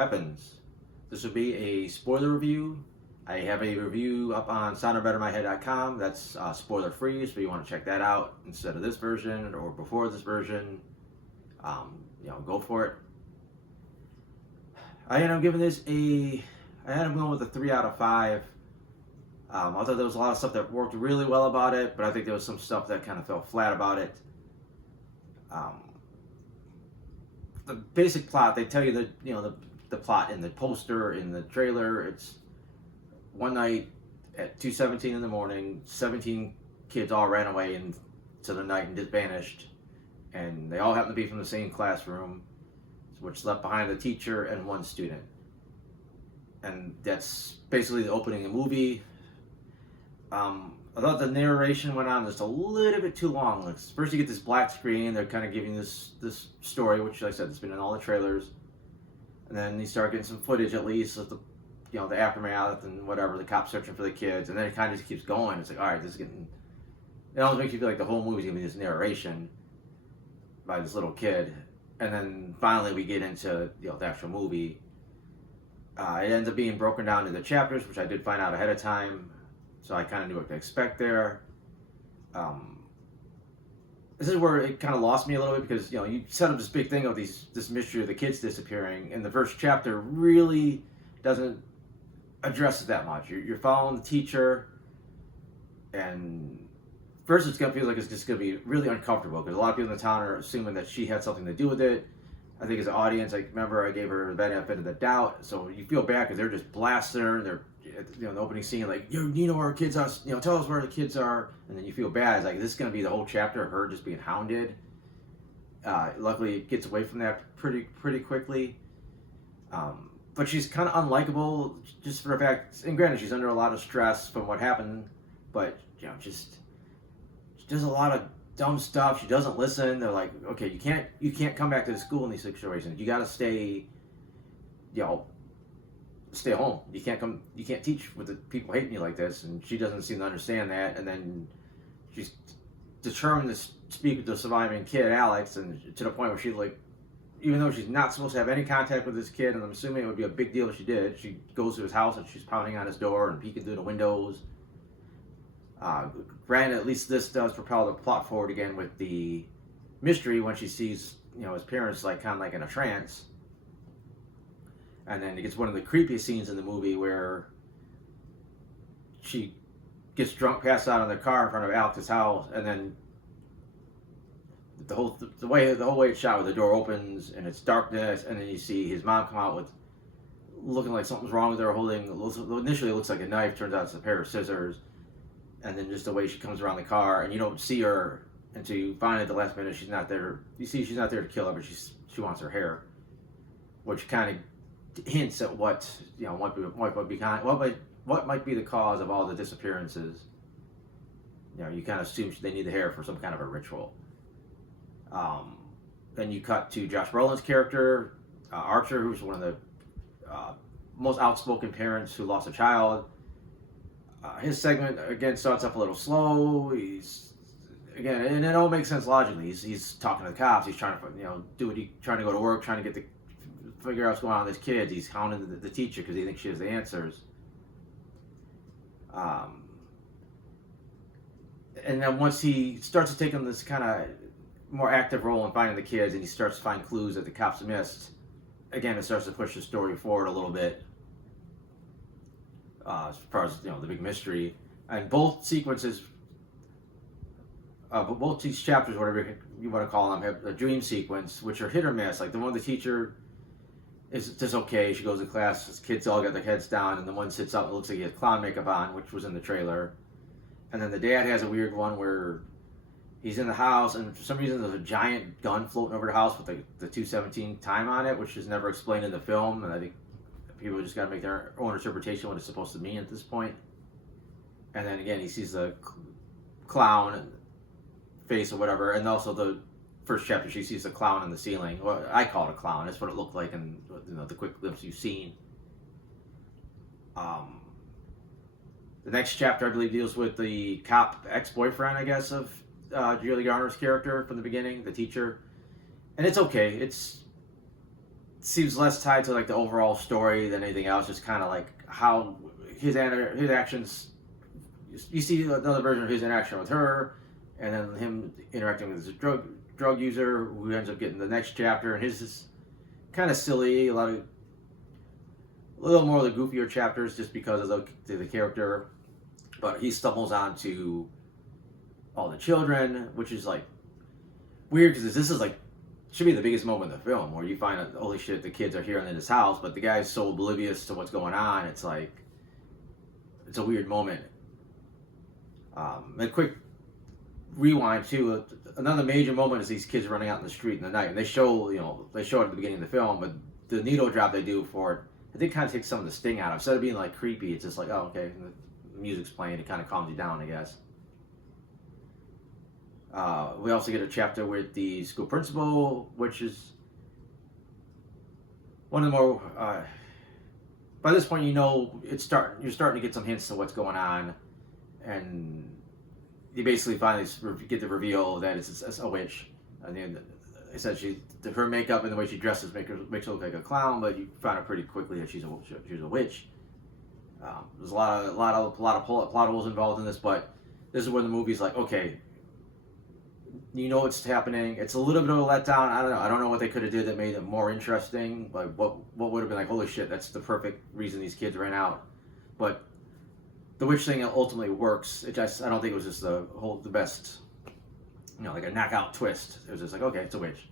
weapons. This would be a spoiler review. I have a review up on soundofbettermyhead.com. That's spoiler free, so you want to check that out instead of this version or before this version. Go for it. I ended up giving this I ended up going with a 3 out of 5. I thought there was a lot of stuff that worked really well about it, but I think there was some stuff that kind of fell flat about it. The basic plot, they tell you the plot in the poster, in the trailer. It's one night at 2:17 in the morning, 17 kids all ran away into the night and just vanished, and they all happen to be from the same classroom, which left behind the teacher and one student. And that's basically the opening of the movie. I thought the narration went on just a little bit too long. Like, first you get this black screen, they're kind of giving this story, which, like I said, it's been in all the trailers. And then you start getting some footage, at least, of the aftermath and whatever, the cops searching for the kids. And then it kind of just keeps going. It's like, all right, this is getting... It almost makes you feel like the whole movie's going to be this narration by this little kid. And then finally we get into the actual movie. It ends up being broken down into chapters, which I did find out ahead of time. So I kind of knew what to expect there. This is where it kind of lost me a little bit because, you set up this big thing of this mystery of the kids disappearing, and the first chapter really doesn't address it that much. You're following the teacher, and first it's going to feel like it's just going to be really uncomfortable because a lot of people in the town are assuming that she had something to do with it. I think as an audience, I gave her the benefit of the doubt, so you feel bad because they're just blasting her. They're, the opening scene, like, you know where our kids are, tell us where the kids are, and then you feel bad. It's like, this is going to be the whole chapter of her just being hounded. Luckily, it gets away from that pretty quickly. But she's kind of unlikable just for the fact, and granted, she's under a lot of stress from what happened, but, she does a lot of dumb stuff. She doesn't listen. They're like, okay, you can't come back to the school in these situations. You got to stay, stay home. You can't teach with the people hating you like this. And she doesn't seem to understand that. And then she's determined to speak with the surviving kid, Alex, and to the point where she's like, even though she's not supposed to have any contact with this kid, and I'm assuming it would be a big deal if she did, she goes to his house and she's pounding on his door and peeking through the windows. Granted, at least this does propel the plot forward again with the mystery when she sees, his parents kind of in a trance. And then it gets one of the creepiest scenes in the movie where she gets drunk, passed out in the car in front of Alex's house, and then the whole way it's shot, where the door opens and it's darkness, and then you see his mom come out with looking like something's wrong with her, holding initially it looks like a knife, turns out it's a pair of scissors, and then just the way she comes around the car, and you don't see her until you find at the last minute she's not there. You see she's not there to kill her, but she wants her hair, which kind of hints at what might be the cause of all the disappearances. You kind of assume they need the hair for some kind of a ritual. Then you cut to Josh Brolin's character, Archer, who's one of the most outspoken parents who lost a child. His segment again starts up a little slow. And it all makes sense logically. He's talking to the cops. He's trying to trying to go to work, trying to figure out what's going on with his kids. He's hounding the teacher because he thinks she has the answers. And then once he starts to take on this kind of more active role in finding the kids, and he starts to find clues that the cops missed, again, it starts to push the story forward a little bit. As far as the big mystery, and both sequences, both these chapters, whatever you want to call them, have a dream sequence, which are hit or miss. Like the one with the teacher is just okay. She goes to class, his kids all got their heads down, and the one sits up and looks like he has clown makeup on, which was in the trailer. And then the dad has a weird one where he's in the house, and for some reason there's a giant gun floating over the house with the 2:17 time on it, which is never explained in the film, and I think people just got to make their own interpretation what it's supposed to mean at this point. And then again, he sees the clown face or whatever, and also the first chapter, she sees the clown on the ceiling. Well, I call it a clown. That's what it looked like in the quick glimpse you've seen. The next chapter, I believe, deals with the cop ex-boyfriend, I guess, of Julia Garner's character from the beginning, the teacher. And it's okay. seems less tied to like the overall story than anything else. Just kind of like how his actions. You see another version of his interaction with her, and then him interacting with his drug user who ends up getting the next chapter, and his is kind of silly. A little more of the goofier chapters just because of the character, but he stumbles onto all the children, which is like weird because this is like should be the biggest moment in the film where you find out, holy shit, the kids are here in this house, but the guy's so oblivious to what's going on. It's like it's a weird moment. A quick rewind too. Another major moment is these kids running out in the street in the night, and they show it at the beginning of the film, but the needle drop they do for it, I think, kind of takes some of the sting out of it. Instead of being like creepy, it's just like, oh, okay, the music's playing, it kind of calms you down, I guess. We also get a chapter with the school principal, which is one of the more. By this point, you're starting to get some hints of what's going on, and you basically finally get the reveal that it's a witch. I mean, essentially, her makeup and the way she dresses makes her look like a clown, but you find out pretty quickly that she's a witch. There's a lot of plot holes involved in this, but this is where the movie's like, okay, what's happening. It's a little bit of a letdown. I don't know what they could have did that made it more interesting. Like what would have been like, holy shit, that's the perfect reason these kids ran out. But the witch thing ultimately works. I don't think it was just the best, like a knockout twist. It was just like, okay, it's a witch.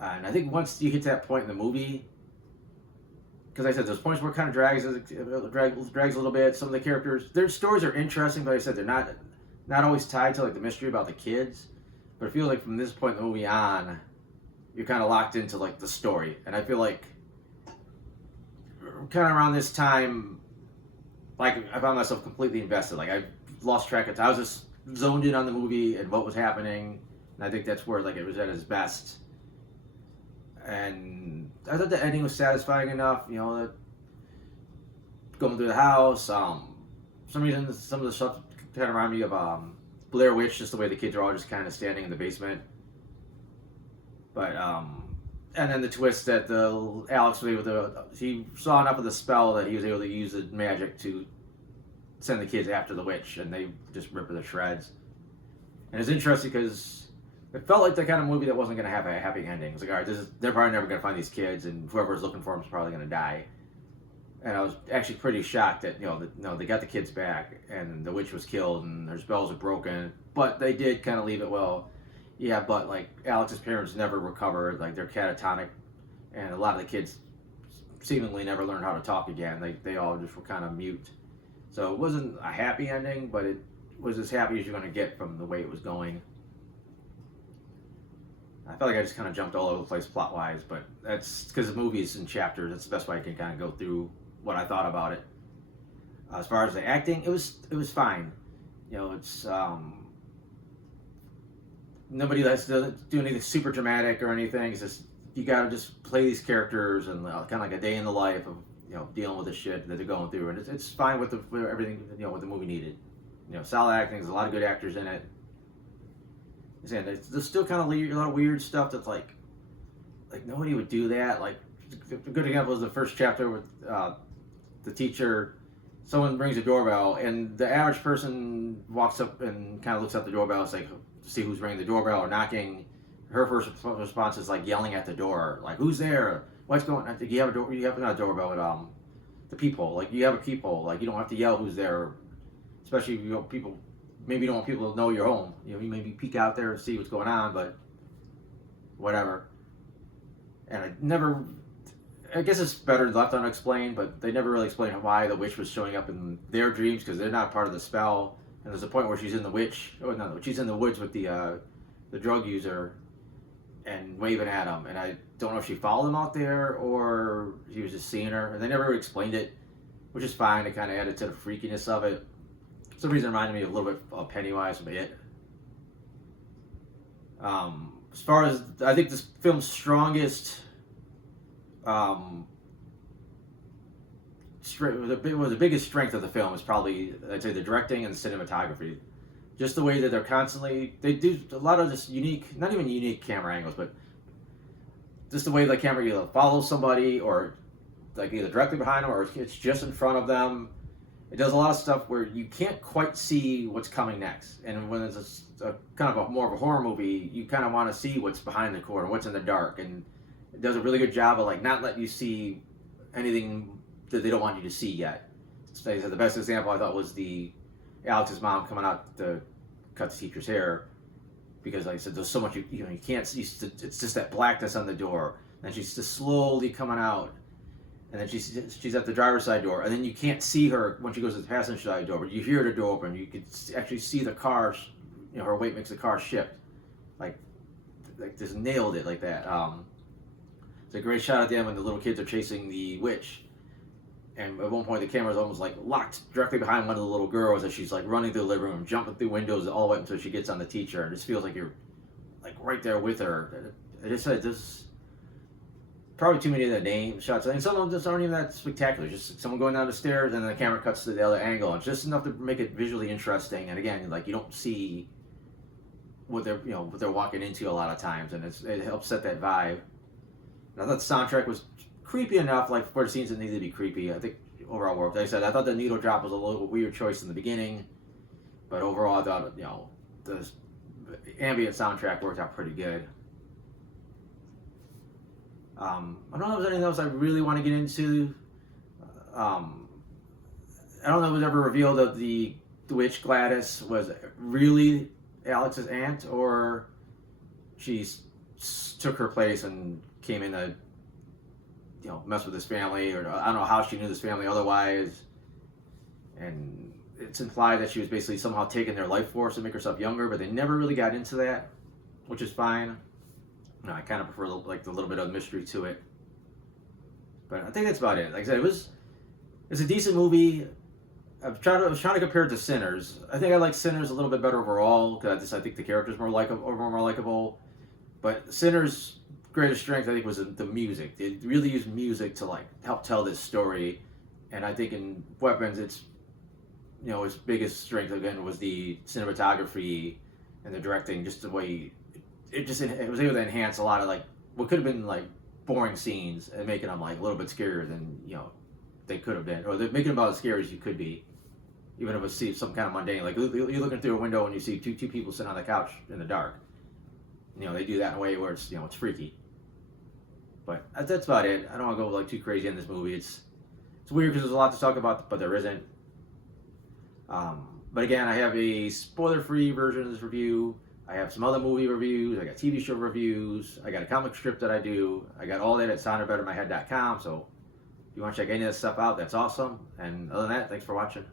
And I think once you hit that point in the movie, because I said there's points where it kind of drags a little bit. Some of the characters, their stories are interesting, but like I said, they're not always tied to like the mystery about the kids. But I feel like from this point in the movie on, you're kind of locked into like the story. And I feel like kind of around this time, like I found myself completely invested. Like I lost track of time. I was just zoned in on the movie and what was happening. And I think that's where like it was at its best. And I thought the ending was satisfying enough. That going through the house. For some reason, some of the stuff kind of remind me of Blair Witch, just the way the kids are all just kind of standing in the basement. But and then the twist that Alex was able to, he saw enough of the spell that he was able to use the magic to send the kids after the witch, and they just rip her to shreds. And it's interesting because it felt like the kind of movie that wasn't going to have a happy ending. It's like, all right, they're probably never going to find these kids, and whoever's looking for them is probably going to die. And I was actually pretty shocked that they got the kids back, and the witch was killed, and their spells are broken. But they did kind of leave it well. Yeah, but like Alex's parents never recovered. Like they're catatonic, and a lot of the kids seemingly never learned how to talk again. They all just were kind of mute. So it wasn't a happy ending, but it was as happy as you're going to get from the way it was going. I felt like I just kind of jumped all over the place plot-wise, but that's because the movie's in chapters. That's the best way I can kind of go through what I thought about it. As far as the acting, it was fine. It's nobody doesn't do anything super dramatic or anything. It's just you gotta just play these characters and kind of like a day in the life of dealing with the shit that they're going through, and it's fine with everything what the movie needed. Solid acting. There's a lot of good actors in it. There's still kind of a lot of weird stuff that's like nobody would do that. Like a good example is the first chapter with the teacher. Someone rings a doorbell, and the average person walks up and kind of looks at the doorbell. It's like to see who's ringing the doorbell or knocking. Her first response is like yelling at the door, like "Who's there? What's going on?" You have a door. You have not a doorbell, but the peephole. Like you have a peephole. Like you don't have to yell who's there, especially if people. Maybe you don't want people to know you're home. You maybe peek out there and see what's going on, but whatever. And I guess it's better left unexplained, but they never really explain why the witch was showing up in their dreams because they're not part of the spell. And there's a point where she's in the she's in the woods with the drug user and waving at him. And I don't know if she followed him out there or he was just seeing her. And they never really explained it, which is fine. It kind of added to the freakiness of it. For some reason, it reminded me a little bit of Pennywise from It. As far as I think this film's strongest, the biggest strength of the film is probably, I'd say, the directing and the cinematography. Just the way that they do a lot of this unique, not even unique camera angles, but just the way the camera either follows somebody or like either directly behind them or it's just in front of them. It does a lot of stuff where you can't quite see what's coming next. And when it's a kind of more of a horror movie, you kind of want to see what's behind the corner, what's in the dark. And it does a really good job of like not letting you see anything that they don't want you to see yet. So like I said, the best example I thought was the Alex's mom coming out to cut the teacher's hair, because like I said, there's so much you can't see. It's just that blackness on the door, and she's just slowly coming out, and then she's at the driver's side door, and then you can't see her when she goes to the passenger side door, but you hear the door open. You can actually see the car. Her weight makes the car shift. Like just nailed it like that. It's a great shot at the end when the little kids are chasing the witch. And at one point, the camera's almost like locked directly behind one of the little girls as she's like running through the living room, jumping through windows all the way until she gets on the teacher. And it just feels like you're like right there with her. I just said there's probably too many of the name shots. I think some of them just aren't even that spectacular. Just someone going down the stairs and then the camera cuts to the other angle. It's just enough to make it visually interesting. And again, like you don't see what they're walking into a lot of times, and it helps set that vibe. And I thought the soundtrack was creepy enough, like for the scenes that needed to be creepy. I think overall worked. Like I said, I thought the needle drop was a little weird choice in the beginning, but overall I thought the ambient soundtrack worked out pretty good. I don't know if there's anything else I really want to get into. I don't know if it was ever revealed that the witch Gladys was really Alex's aunt, or she took her place and came in to mess with his family, or I don't know how she knew this family otherwise. And it's implied that she was basically somehow taking their life force to make herself younger, but they never really got into that, which is fine. I kind of prefer like the little bit of mystery to it. But I think that's about it. Like I said, it's a decent movie. I was trying to compare it to Sinners. I think I like Sinners a little bit better overall because I think the characters more likable. But Sinners' greatest strength, I think, was the music. They really used music to like help tell this story. And I think in Weapons, its biggest strength again was the cinematography and the directing. Just the way it was able to enhance a lot of like what could have been like boring scenes and making them like a little bit scarier than they could have been, or they're making them about as scary as you could be, even if it's some kind of mundane. Like you're looking through a window and you see two people sitting on the couch in the dark. They do that in a way where it's it's freaky. But that's about it. I don't want to go like too crazy in this movie. It's weird because there's a lot to talk about, but there isn't. But again, I have a spoiler-free version of this review. I have some other movie reviews. I got TV show reviews. I got a comic strip that I do. I got all that at soundedbettermyhead.com. So if you want to check any of this stuff out, that's awesome. And other than that, thanks for watching.